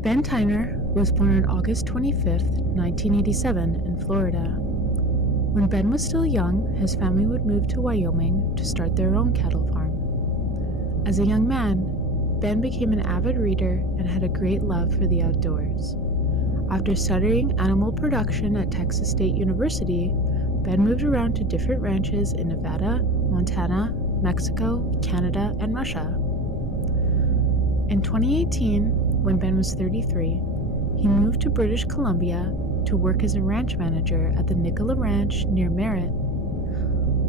Ben Tyner was born on August 25th, 1987, in Florida. When Ben was still young, his family would move to Wyoming to start their own cattle farm. As a young man, Ben became an avid reader and had a great love for the outdoors. After studying animal production at Texas State University, Ben moved around to different ranches in Nevada, Montana, Mexico, Canada, and Russia. In 2018, when Ben was 33, he moved to British Columbia to work as a ranch manager at the Nicola Ranch near Merritt.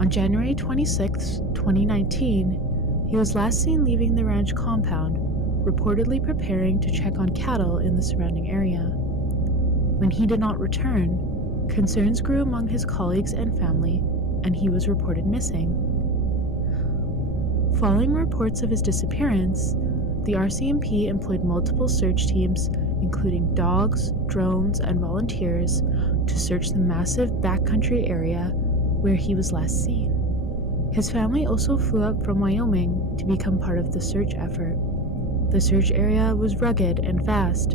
On January 26, 2019, he was last seen leaving the ranch compound, reportedly preparing to check on cattle in the surrounding area. When he did not return, concerns grew among his colleagues and family, and he was reported missing. Following reports of his disappearance, the RCMP employed multiple search teams, including dogs, drones, and volunteers, to search the massive backcountry area where he was last seen. His family also flew up from Wyoming to become part of the search effort. The search area was rugged and vast,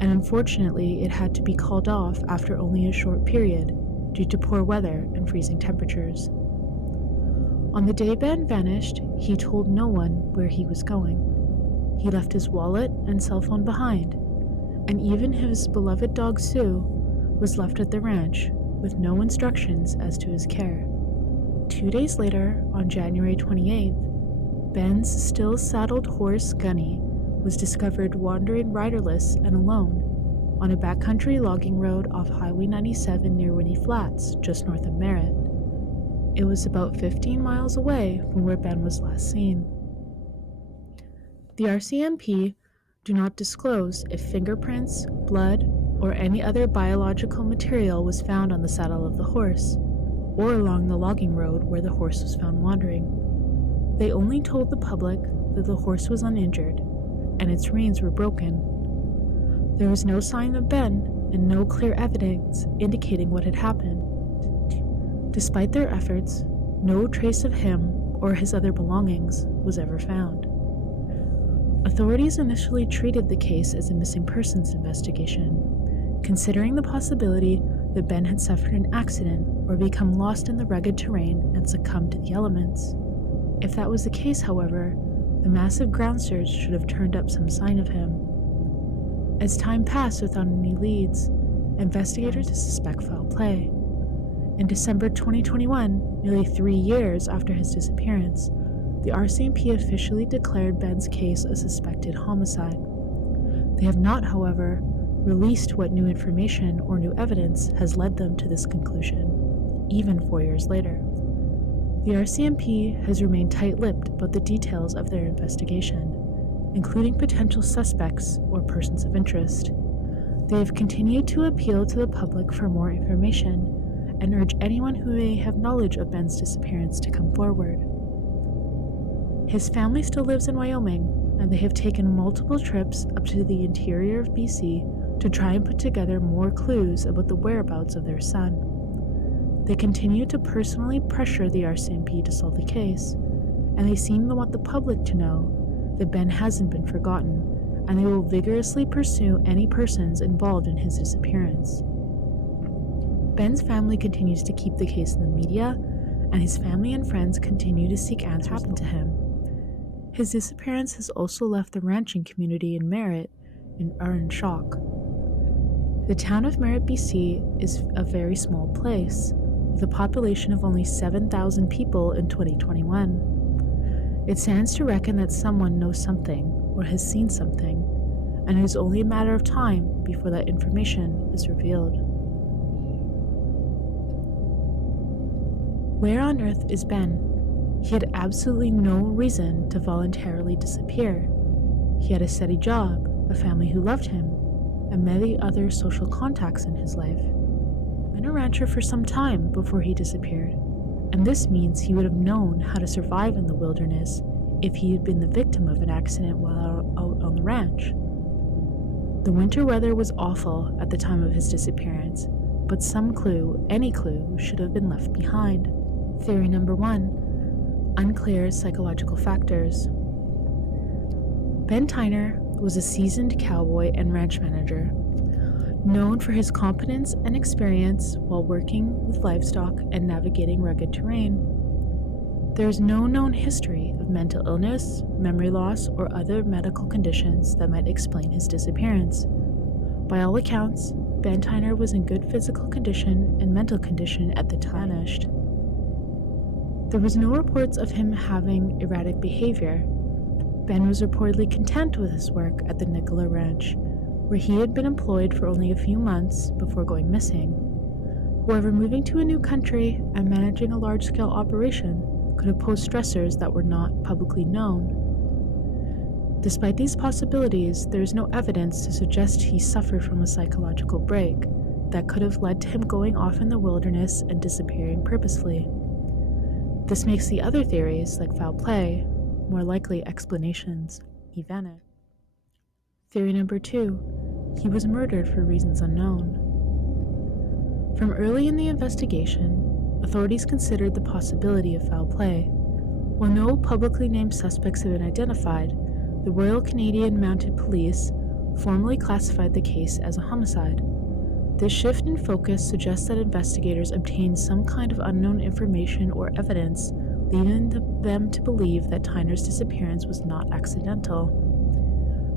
and unfortunately it had to be called off after only a short period due to poor weather and freezing temperatures. On the day Ben vanished, he told no one where he was going. He left his wallet and cell phone behind, and even his beloved dog Sue was left at the ranch with no instructions as to his care. 2 days later, on January 28th, Ben's still saddled horse Gunny was discovered wandering riderless and alone on a backcountry logging road off Highway 97 near Winnie Flats, just north of Merritt. It was about 15 miles away from where Ben was last seen. The RCMP do not disclose if fingerprints, blood, or any other biological material was found on the saddle of the horse, or along the logging road where the horse was found wandering. They only told the public that the horse was uninjured, and its reins were broken. There was no sign of Ben, and no clear evidence indicating what had happened. Despite their efforts, no trace of him or his other belongings was ever found. Authorities initially treated the case as a missing persons investigation, considering the possibility that Ben had suffered an accident or become lost in the rugged terrain and succumbed to the elements. If that was the case, however, the massive ground search should have turned up some sign of him. As time passed without any leads, investigators suspect foul play. In December 2021, nearly 3 years after his disappearance, the RCMP officially declared Ben's case a suspected homicide. They have not, however, released what new information or new evidence has led them to this conclusion, even 4 years later. The RCMP has remained tight-lipped about the details of their investigation, including potential suspects or persons of interest. They have continued to appeal to the public for more information and urge anyone who may have knowledge of Ben's disappearance to come forward. His family still lives in Wyoming, and they have taken multiple trips up to the interior of BC to try and put together more clues about the whereabouts of their son. They continue to personally pressure the RCMP to solve the case, and they seem to want the public to know that Ben hasn't been forgotten, and they will vigorously pursue any persons involved in his disappearance. Ben's family continues to keep the case in the media, and his family and friends continue to seek answers what happened to him. His disappearance has also left the ranching community in Merritt in shock. The town of Merritt, BC is a very small place, with a population of only 7,000 people in 2021. It stands to reckon that someone knows something or has seen something, and it is only a matter of time before that information is revealed. Where on earth is Ben? He had absolutely no reason to voluntarily disappear. He had a steady job, a family who loved him, and many other social contacts in his life. He'd been a rancher for some time before he disappeared, and this means he would have known how to survive in the wilderness if he had been the victim of an accident while out on the ranch. The winter weather was awful at the time of his disappearance, but some clue, any clue, should have been left behind. Theory number 1. Unclear psychological factors. Ben Tyner was a seasoned cowboy and ranch manager, known for his competence and experience while working with livestock and navigating rugged terrain. There is no known history of mental illness, memory loss, or other medical conditions that might explain his disappearance. By all accounts, Ben Tyner was in good physical condition and mental condition at the time. There was no reports of him having erratic behavior. Ben was reportedly content with his work at the Nicola Ranch, where he had been employed for only a few months before going missing. However, moving to a new country and managing a large-scale operation could have posed stressors that were not publicly known. Despite these possibilities, there is no evidence to suggest he suffered from a psychological break that could have led to him going off in the wilderness and disappearing purposefully. This makes the other theories, like foul play, more likely explanations. He vanished. Theory number 2, he was murdered for reasons unknown. From early in the investigation, authorities considered the possibility of foul play. While no publicly named suspects have been identified, the Royal Canadian Mounted Police formally classified the case as a homicide. This shift in focus suggests that investigators obtained some kind of unknown information or evidence, leading them to believe that Tyner's disappearance was not accidental.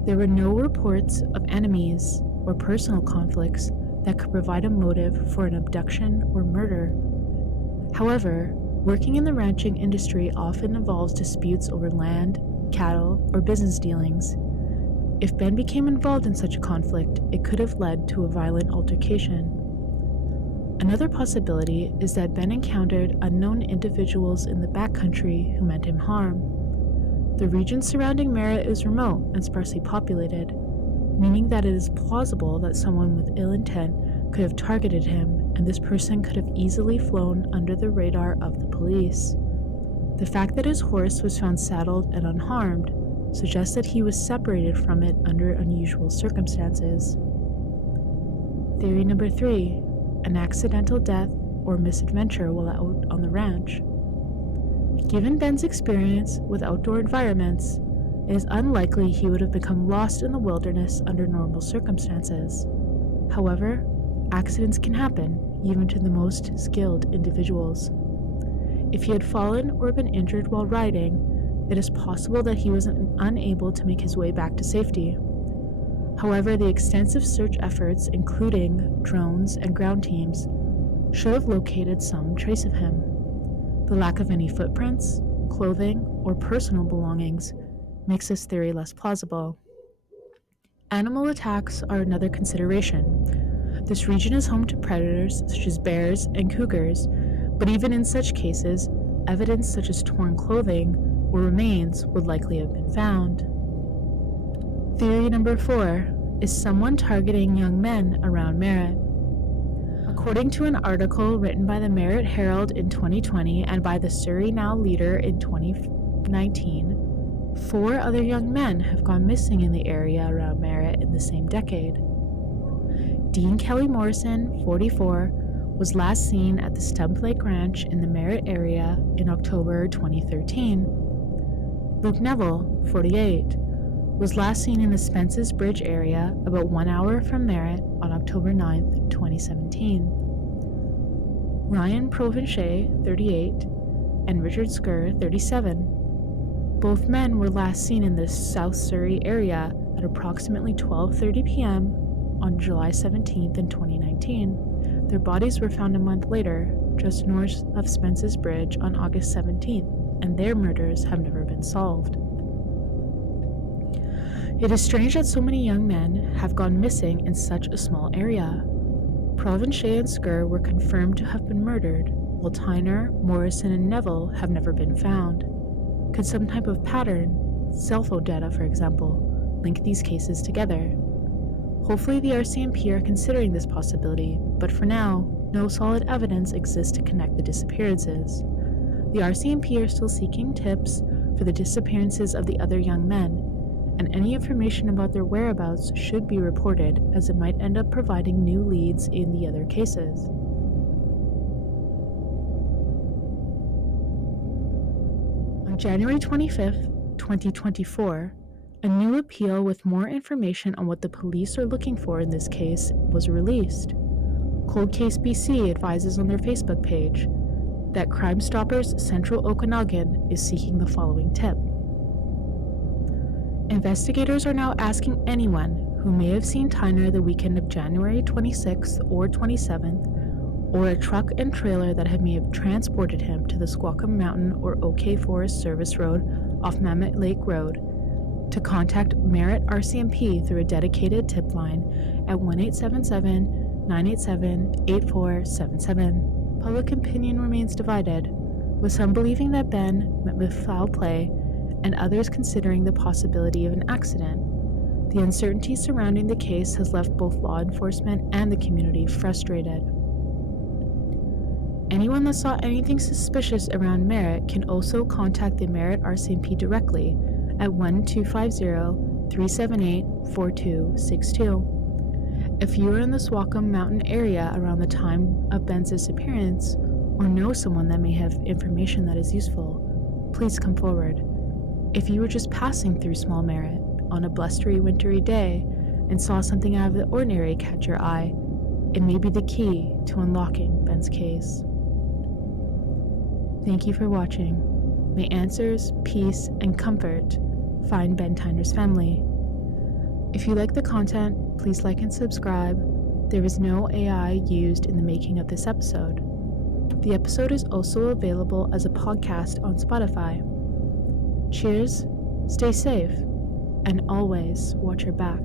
There were no reports of enemies or personal conflicts that could provide a motive for an abduction or murder. However, working in the ranching industry often involves disputes over land, cattle, or business dealings. If Ben became involved in such a conflict, it could have led to a violent altercation. Another possibility is that Ben encountered unknown individuals in the backcountry who meant him harm. The region surrounding Merritt is remote and sparsely populated, meaning that it is plausible that someone with ill intent could have targeted him, and this person could have easily flown under the radar of the police. The fact that his horse was found saddled and unharmed suggests that he was separated from it under unusual circumstances. Theory number 3, an accidental death or misadventure while out on the ranch. Given Ben's experience with outdoor environments, it is unlikely he would have become lost in the wilderness under normal circumstances. However, accidents can happen, even to the most skilled individuals. If he had fallen or been injured while riding, it is possible that he was unable to make his way back to safety. However, the extensive search efforts, including drones and ground teams, should have located some trace of him. The lack of any footprints, clothing, or personal belongings makes this theory less plausible. Animal attacks are another consideration. This region is home to predators such as bears and cougars, but even in such cases, evidence such as torn clothing or remains would likely have been found. Theory number 4 is someone targeting young men around Merritt. According to an article written by the Merritt Herald in 2020 and by the Surrey Now Leader in 2019, 4 other young men have gone missing in the area around Merritt in the same decade. Dean Kelly Morrison, 44, was last seen at the Stump Lake Ranch in the Merritt area in October 2013. Luke Neville, 48, was last seen in the Spence's Bridge area about 1 hour from Merritt on October 9, 2017. Ryan Provencher, 38, and Richard Skur, 37. Both men were last seen in the South Surrey area at approximately 12:30 p.m. on July 17th in 2019. Their bodies were found a month later, just north of Spence's Bridge on August 17th, and their murders have never been solved. It is strange that so many young men have gone missing in such a small area. Provencher and Skur were confirmed to have been murdered, while Tyner, Morrison, and Neville have never been found. Could some type of pattern, cell phone data for example, link these cases together? Hopefully the RCMP are considering this possibility, but for now, no solid evidence exists to connect the disappearances. The RCMP are still seeking tips for the disappearances of the other young men, and any information about their whereabouts should be reported, as it might end up providing new leads in the other cases. On January 25th, 2024, A new appeal with more information on what the police are looking for in this case was released. Cold Case BC advises on their Facebook page that Crime Stoppers Central Okanagan is seeking the following tip. Investigators are now asking anyone who may have seen Tyner the weekend of January 26th or 27th, or a truck and trailer that may have transported him to the Squaxin Mountain or OK Forest Service Road off Mammoth Lake Road, to contact Merritt RCMP through a dedicated tip line at 1-877-987-8477. Public opinion remains divided, with some believing that Ben met with foul play and others considering the possibility of an accident. The uncertainty surrounding the case has left both law enforcement and the community frustrated. Anyone that saw anything suspicious around Merritt can also contact the Merritt RCMP directly at 1-250-378-4262. If you are in the Squaxin Mountain area around the time of Ben's disappearance, or know someone that may have information that is useful, please come forward. If you were just passing through Small Merritt on a blustery, wintry day and saw something out of the ordinary catch your eye, it may be the key to unlocking Ben's case. Thank you for watching. May answers, peace, and comfort find Ben Tyner's family. If you like the content, please like and subscribe. There is no AI used in the making of this episode. The episode is also available as a podcast on Spotify. Cheers, stay safe, and always watch your back.